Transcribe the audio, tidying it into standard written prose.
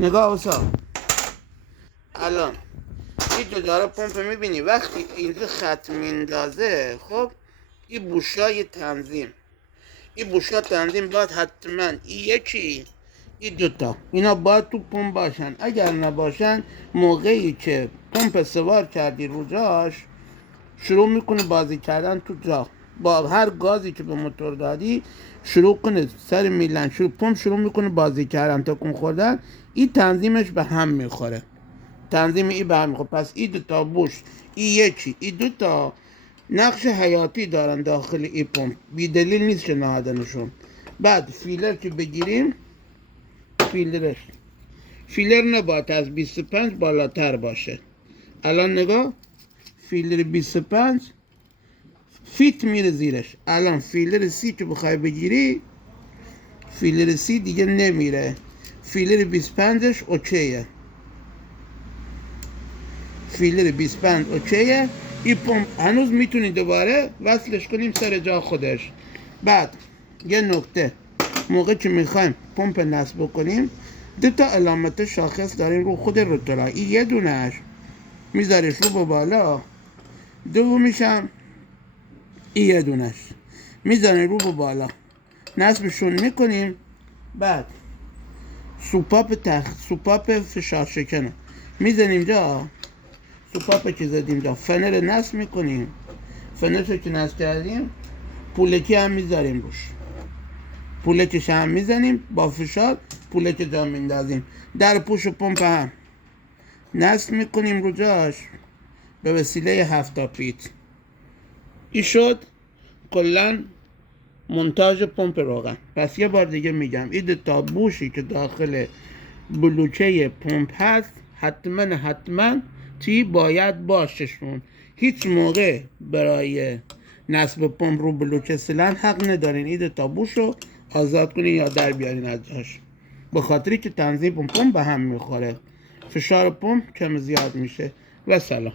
نگاه اوسا الان این داره پمپ میبینی وقتی اینجا خط میندازه، خب این بوشای تنظیم، این بوشا تنظیم باید حتما این یکی این دوتا اینا باید تو پمپ باشن. اگر نباشن موقعی که پمپ سوار کردی رو جاش شروع میکنه بازی کردن تو جا، با هر گازی که به موتور دادی شروع کنه سر میلن پمپ شروع میکنه بازی کردن تکون خوردن. این تنظیمش به هم میخوره، تنظیم این به هم میخوره. پس این دوتا بوش این یکی این دوتا نقش حیاتی دارن داخل این پمپ، بی دلیل نیست که نهادنشون. بعد فیلر که بگیریم، فیلر نباید از 25 بالاتر باشه. الان نگاه فیلر 25 فیت میره زیرش. الان فیلر 30 که بخوای بگیری، فیلر 30 دیگه نمیره، فیلر 25ش اوکیه، فیلر 25 اوکیه. این پمپ هنوز میتونی دوباره وصلش کنیم سر جا خودش. بعد یه نکته، موقع که میخوایم پمپ نصب بکنیم دو تا علامت شاخص داریم رو خود روتورا. این یه دونش میذاریش رو به بالا، دومیشم این یه دونش میذاریم رو به بالا، نصبشون میکنیم. بعد سوپاپ فشار شکنه میزنیم جا، سوپاپ که زدیم جا فنر نصب میکنیم. فنرشو که نصب کردیم پولکی هم میذاریم روش، پولکش هم میزنیم با فشار پولک جا میندازیم. در پوش و پمپ هم نصب میکنیم رو جاش به وسیله 7 پیت. این شد کلن منتاج پمپ روغن. پس یه بار دیگه میگم این دوتا بوشی که داخل بلوکه پمپ هست حتما چی باید باششون. هیچ موقع برای نصب پمپ رو بلوکه سیلن حق ندارین این دوتا بوش رو آزاد کنین یا در بیارین از جاش، به خاطری که تنظیم پمپ به هم میخوره، فشار پمپ کم زیاد میشه. و سلام.